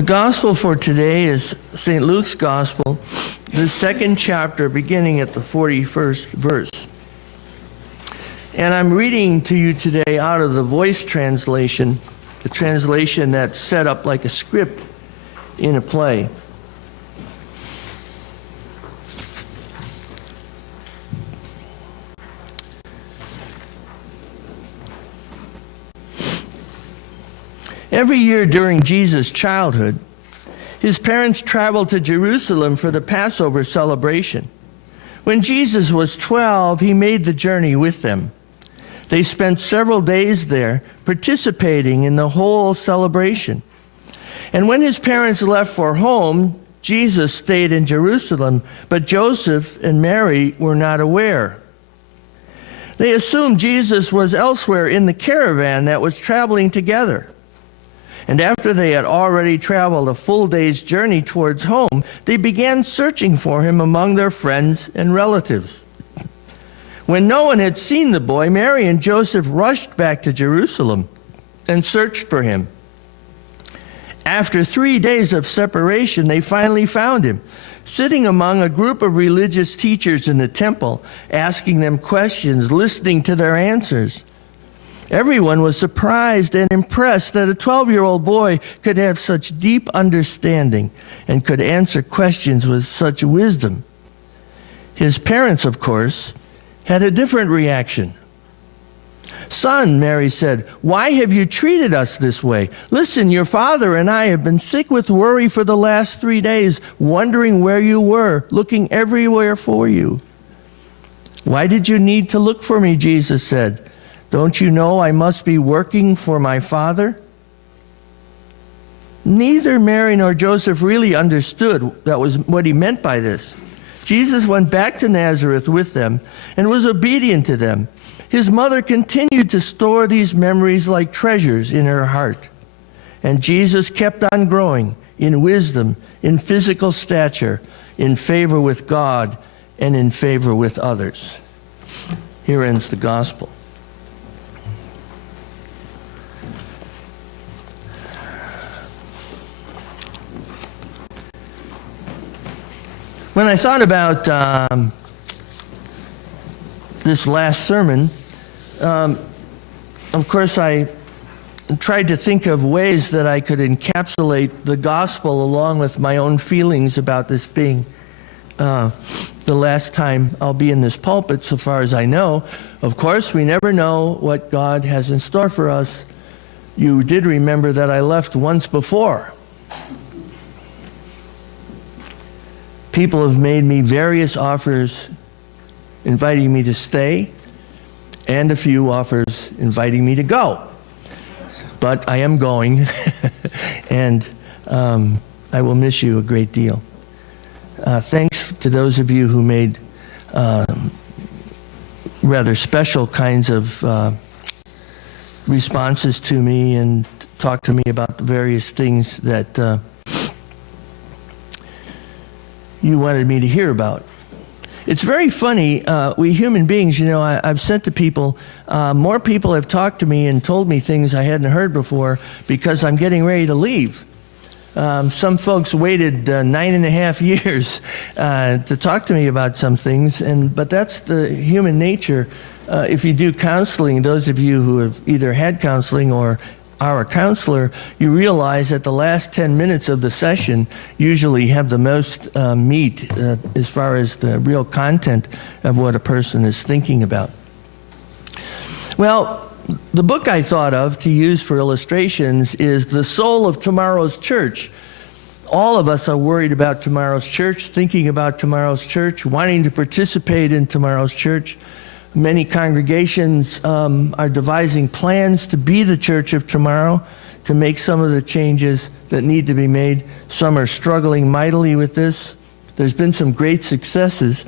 The gospel for today is St. Luke's gospel, the second chapter, beginning at the 41st verse. And I'm reading to you today out of the Voice translation, the translation that's set up like a script in a play. Every year during Jesus' childhood, his parents traveled to Jerusalem for the Passover celebration. When Jesus was 12, he made the journey with them. They spent several days there, participating in the whole celebration. And when his parents left for home, Jesus stayed in Jerusalem, but Joseph and Mary were not aware. They assumed Jesus was elsewhere in the caravan that was traveling together. And after they had already traveled a full day's journey towards home, they began searching for him among their friends and relatives. When no one had seen the boy, Mary and Joseph rushed back to Jerusalem and searched for him. After 3 days of separation, they finally found him, sitting among a group of religious teachers in the temple, asking them questions, listening to their answers. Everyone was surprised and impressed that a 12-year-old boy could have such deep understanding and could answer questions with such wisdom. His parents, of course, had a different reaction. "Son," Mary said, "why have you treated us this way? Listen, your father and I have been sick with worry for the last 3 days, wondering where you were, looking everywhere for you." "Why did you need to look for me?" Jesus said. "Don't you know I must be working for my Father?" Neither Mary nor Joseph really understood that was what he meant by this. Jesus went back to Nazareth with them and was obedient to them. His mother continued to store these memories like treasures in her heart. And Jesus kept on growing in wisdom, in physical stature, in favor with God, and in favor with others. Here ends the gospel. When I thought about this last sermon, of course I tried to think of ways that I could encapsulate the gospel along with my own feelings about this being the last time I'll be in this pulpit, so far as I know. Of course, we never know what God has in store for us. You did remember that I left once before. People have made me various offers inviting me to stay, and a few offers inviting me to go. But I am going, and I will miss you a great deal. Thanks to those of you who made rather special kinds of responses to me and talked to me about the various things that you wanted me to hear about. It's very funny, we human beings, you know, I've said to people, more people have talked to me and told me things I hadn't heard before because I'm getting ready to leave. Some folks waited 9.5 years to talk to me about some things, but that's the human nature. If you do counseling, those of you who have either had counseling or are a counselor, you realize that the last 10 minutes of the session usually have the most meat as far as the real content of what a person is thinking about. Well, the book I thought of to use for illustrations is The Soul of Tomorrow's Church. All of us are worried about tomorrow's church, thinking about tomorrow's church, wanting to participate in tomorrow's church. Many congregations are devising plans to be the church of tomorrow, to make some of the changes that need to be made. Some are struggling mightily with this. There's been some great successes.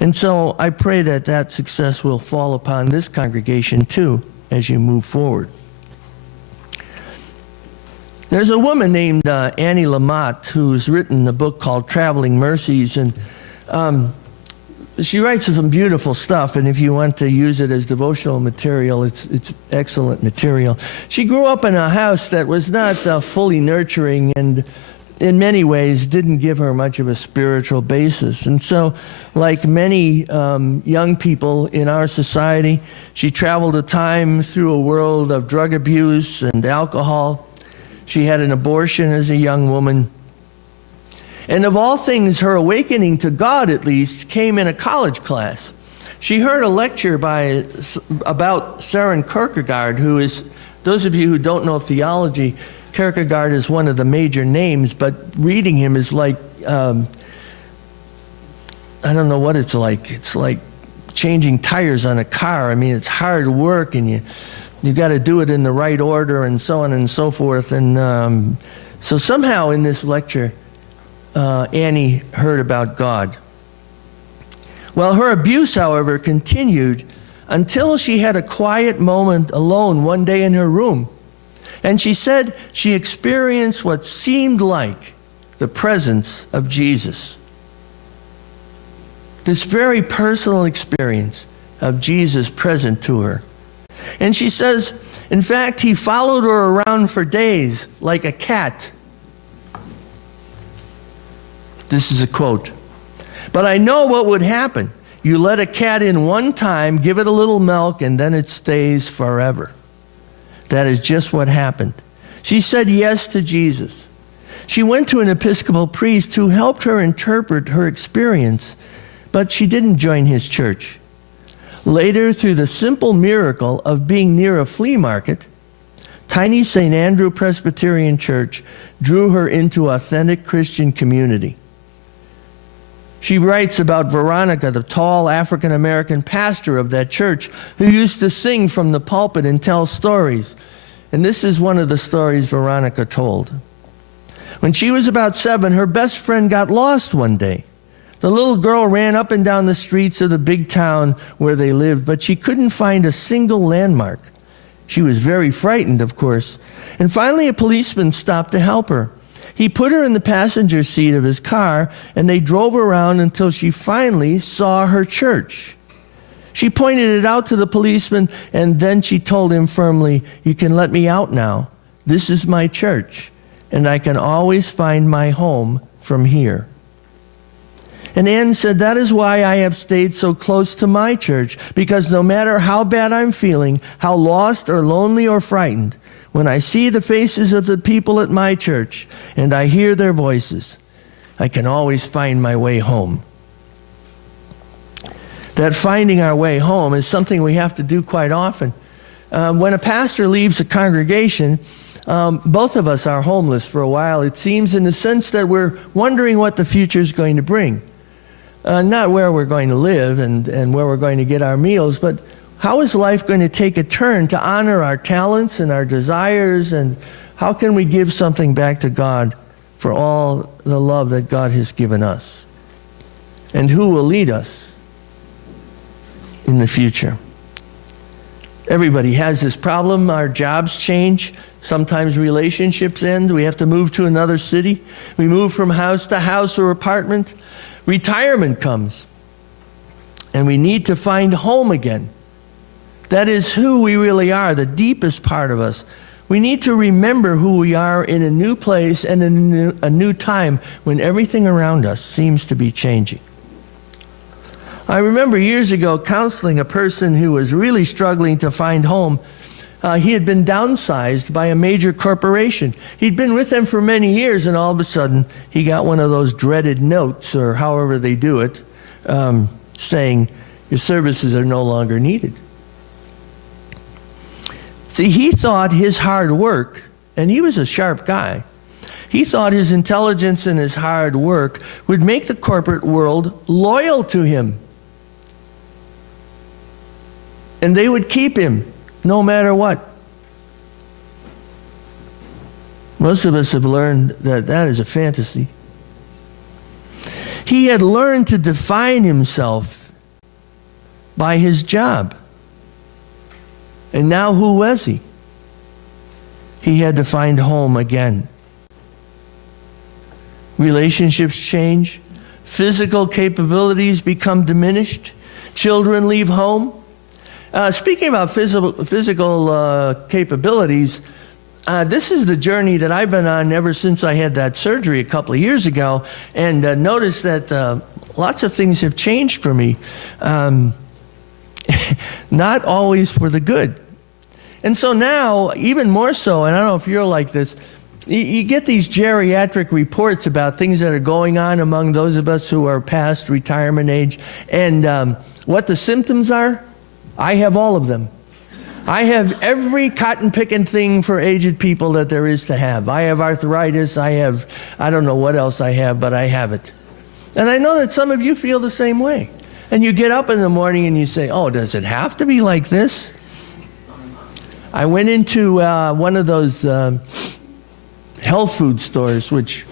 And so I pray that that success will fall upon this congregation too as you move forward. There's a woman named Annie Lamott who's written a book called Traveling Mercies, and she writes some beautiful stuff, and if you want to use it as devotional material, it's excellent material. She grew up in a house that was not fully nurturing, and in many ways didn't give her much of a spiritual basis. And so, like many young people in our society, she traveled a time through a world of drug abuse and alcohol. She had an abortion as a young woman. And of all things, her awakening to God, at least, came in a college class. She heard a lecture about Søren Kierkegaard, who is, those of you who don't know theology, Kierkegaard is one of the major names, but reading him is like, I don't know what it's like. It's like changing tires on a car. I mean, it's hard work, and you got to do it in the right order, and so on and so forth. And so somehow in this lecture, Annie heard about God. Well, her abuse, however, continued until she had a quiet moment alone one day in her room. And she said she experienced what seemed like the presence of Jesus. This very personal experience of Jesus present to her. And she says, in fact, he followed her around for days like a cat. This is a quote. But I know what would happen. You let a cat in one time, give it a little milk, and then it stays forever. That is just what happened. She said yes to Jesus. She went to an Episcopal priest who helped her interpret her experience, but she didn't join his church. Later, through the simple miracle of being near a flea market, tiny St. Andrew Presbyterian Church drew her into authentic Christian community. She writes about Veronica, the tall African-American pastor of that church, who used to sing from the pulpit and tell stories. And this is one of the stories Veronica told. When she was about 7, her best friend got lost one day. The little girl ran up and down the streets of the big town where they lived, but she couldn't find a single landmark. She was very frightened, of course. And finally, a policeman stopped to help her. He put her in the passenger seat of his car, and they drove around until she finally saw her church. She pointed it out to the policeman, and then she told him firmly, "You can let me out now. This is my church, and I can always find my home from here." And Anne said, "That is why I have stayed so close to my church, because no matter how bad I'm feeling, how lost or lonely or frightened, when I see the faces of the people at my church and I hear their voices, I can always find my way home." That finding our way home is something we have to do quite often. When a pastor leaves a congregation, both of us are homeless for a while, it seems, in the sense that we're wondering what the future is going to bring. Not where we're going to live and where we're going to get our meals, but how is life going to take a turn to honor our talents and our desires, and how can we give something back to God for all the love that God has given us? And who will lead us in the future? Everybody has this problem. Our jobs change. Sometimes relationships end. We have to move to another city. We move from house to house or apartment. Retirement comes. And we need to find home again. That is who we really are, the deepest part of us. We need to remember who we are in a new place and in a new time when everything around us seems to be changing. I remember years ago counseling a person who was really struggling to find home. He had been downsized by a major corporation. He'd been with them for many years, and all of a sudden he got one of those dreaded notes, or however they do it, saying, "Your services are no longer needed." See, he thought his hard work, and he was a sharp guy, he thought his intelligence and his hard work would make the corporate world loyal to him. And they would keep him no matter what. Most of us have learned that that is a fantasy. He had learned to define himself by his job. And now who was he? He had to find home again. Relationships change. Physical capabilities become diminished. Children leave home. Speaking about physical capabilities, this is the journey that I've been on ever since I had that surgery a couple of years ago, and noticed that lots of things have changed for me, not always for the good. And so now, even more so, and I don't know if you're like this, you get these geriatric reports about things that are going on among those of us who are past retirement age, and what the symptoms are. I have all of them. I have every cotton-picking thing for aged people that there is to have. I have arthritis. I don't know what else I have, but I have it. And I know that some of you feel the same way. And you get up in the morning and you say, oh, does it have to be like this? I went into one of those health food stores, which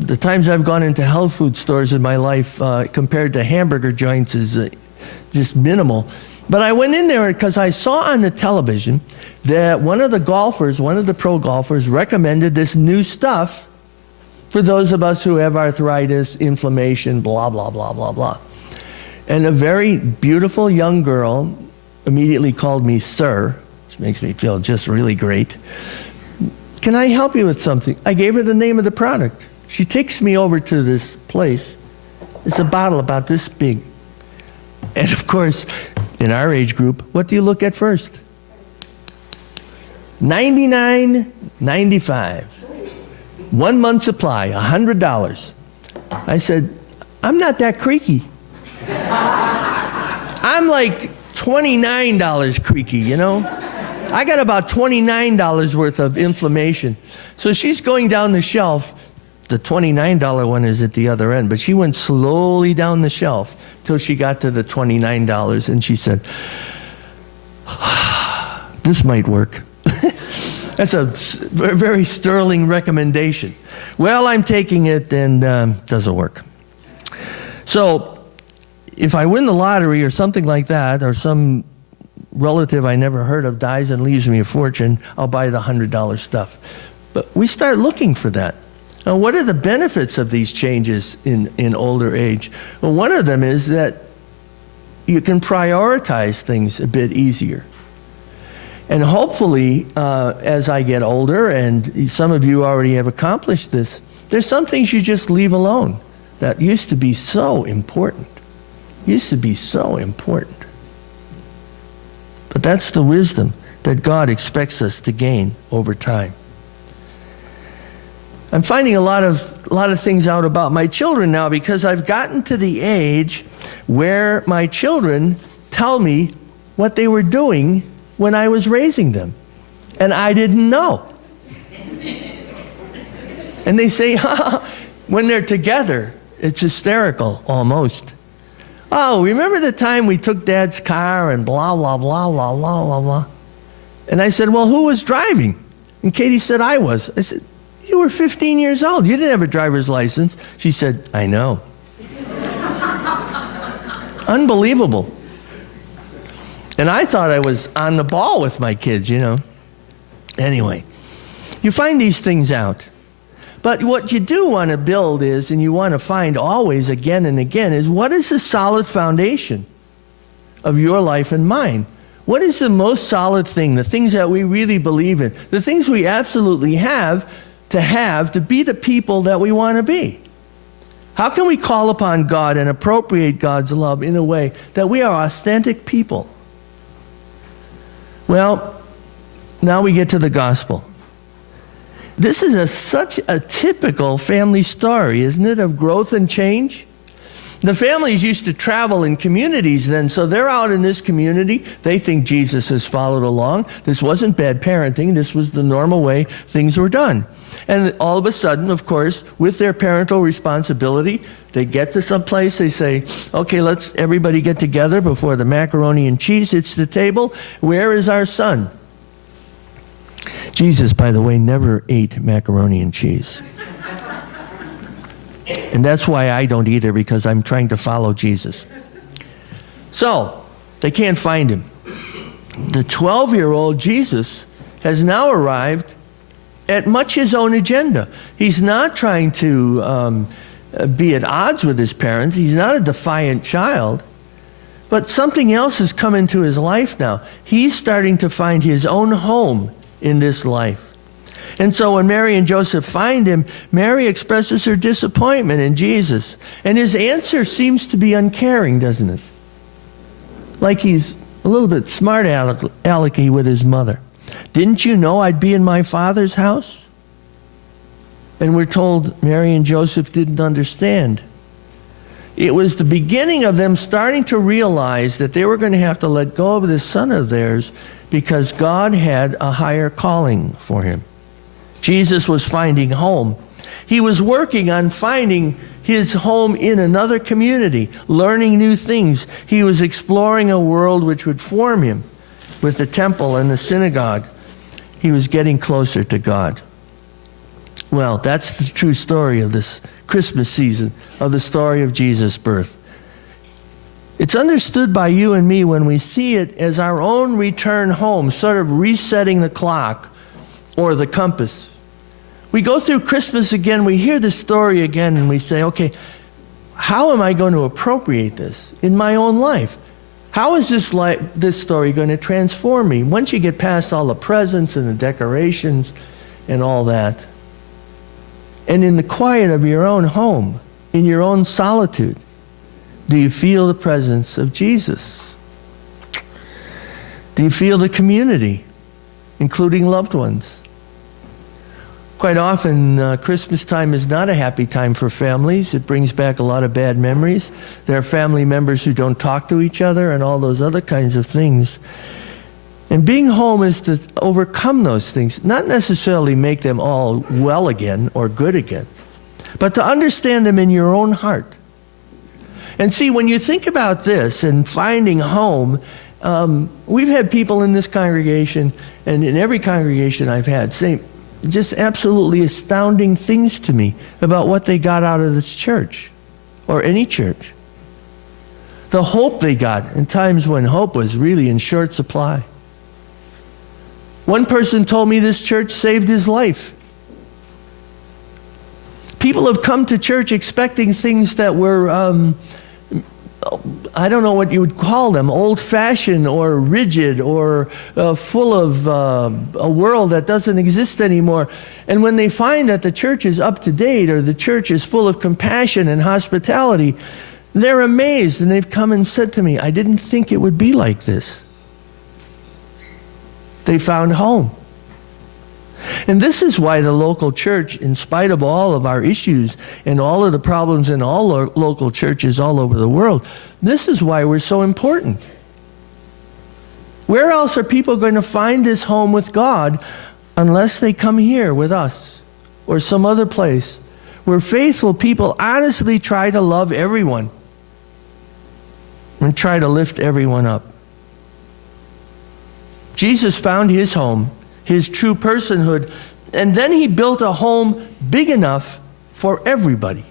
the times I've gone into health food stores in my life compared to hamburger joints is just minimal. But I went in there because I saw on the television that one of the pro golfers, recommended this new stuff for those of us who have arthritis, inflammation, blah, blah, blah, blah, blah. And a very beautiful young girl immediately called me sir, which makes me feel just really great. Can I help you with something? I gave her the name of the product. She takes me over to this place. It's a bottle about this big. And of course, in our age group, what do you look at first? $99.95. 1 month supply, $100. I said, I'm not that creaky. I'm like $29 creaky, you know? I got about $29 worth of inflammation. So she's going down the shelf. The $29 one is at the other end, but she went slowly down the shelf till she got to the $29, and she said, this might work. That's a very sterling recommendation. Well, I'm taking it, and doesn't work. So if I win the lottery or something like that, or some relative I never heard of dies and leaves me a fortune, I'll buy the $100 stuff. But we start looking for that. Now, what are the benefits of these changes in older age? Well, one of them is that you can prioritize things a bit easier. And hopefully, as I get older, and some of you already have accomplished this, there's some things you just leave alone that used to be so important. Used to be so important. But that's the wisdom that God expects us to gain over time. I'm finding a lot of things out about my children now because I've gotten to the age where my children tell me what they were doing when I was raising them, and I didn't know. And they say, when they're together, it's hysterical almost. Oh, remember the time we took Dad's car and blah, blah, blah, blah, blah, blah, blah. And I said, well, who was driving? And Katie said, I was. I said, you were 15 years old. You didn't have a driver's license. She said, I know. Unbelievable. And I thought I was on the ball with my kids, you know. Anyway, you find these things out. But what you do want to build is, and you want to find always again and again, is what is the solid foundation of your life and mine? What is the most solid thing, the things that we really believe in, the things we absolutely have to be the people that we want to be? How can we call upon God and appropriate God's love in a way that we are authentic people? Well, now we get to the gospel. This is such a typical family story, isn't it, of growth and change? The families used to travel in communities then, so they're out in this community. They think Jesus has followed along. This wasn't bad parenting. This was the normal way things were done. And all of a sudden, of course, with their parental responsibility, they get to some place, they say, okay, let's everybody get together before the macaroni and cheese hits the table. Where is our son? Jesus, by the way, never ate macaroni and cheese. And that's why I don't either, because I'm trying to follow Jesus. So, they can't find him. The 12-year-old Jesus has now arrived at much his own agenda. He's not trying to be at odds with his parents. He's not a defiant child. But something else has come into his life now. He's starting to find his own home in this life. And so when Mary and Joseph find him, Mary expresses her disappointment in Jesus. And his answer seems to be uncaring, doesn't it? Like he's a little bit smart alecky with his mother. Didn't you know I'd be in my Father's house? And we're told Mary and Joseph didn't understand. It was the beginning of them starting to realize that they were going to have to let go of this son of theirs because God had a higher calling for him. Jesus was finding home. He was working on finding his home in another community, learning new things. He was exploring a world which would form him with the temple and the synagogue. He was getting closer to God. Well, that's the true story of this Christmas season, of the story of Jesus' birth. It's understood by you and me when we see it as our own return home, sort of resetting the clock or the compass. We go through Christmas again, we hear the story again, and we say, okay, how am I going to appropriate this in my own life? How is this story going to transform me once you get past all the presents and the decorations and all that? And in the quiet of your own home, in your own solitude, do you feel the presence of Jesus? Do you feel the community, including loved ones? Quite often, Christmas time is not a happy time for families. It brings back a lot of bad memories. There are family members who don't talk to each other and all those other kinds of things. And being home is to overcome those things, not necessarily make them all well again or good again, but to understand them in your own heart. And see, when you think about this and finding home, we've had people in this congregation and in every congregation I've had say just absolutely astounding things to me about what they got out of this church or any church. The hope they got in times when hope was really in short supply. One person told me this church saved his life. People have come to church expecting things that were, I don't know what you would call them, old-fashioned or rigid or full of a world that doesn't exist anymore. And when they find that the church is up to date or the church is full of compassion and hospitality, they're amazed, and they've come and said to me, I didn't think it would be like this. They found home. And this is why the local church, in spite of all of our issues and all of the problems in all our local churches all over the world, this is why we're so important. Where else are people going to find this home with God unless they come here with us or some other place where faithful people honestly try to love everyone and try to lift everyone up? Jesus found his home, his true personhood, and then he built a home big enough for everybody.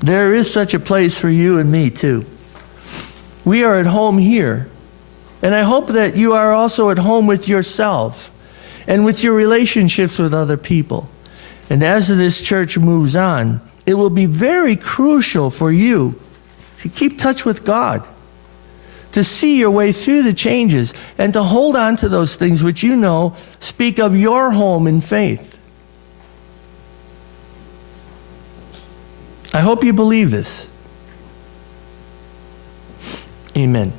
There is such a place for you and me too. We are at home here, and I hope that you are also at home with yourself and with your relationships with other people. And as this church moves on, it will be very crucial for you to keep touch with God, to see your way through the changes, and to hold on to those things which you know speak of your home in faith. I hope you believe this. Amen.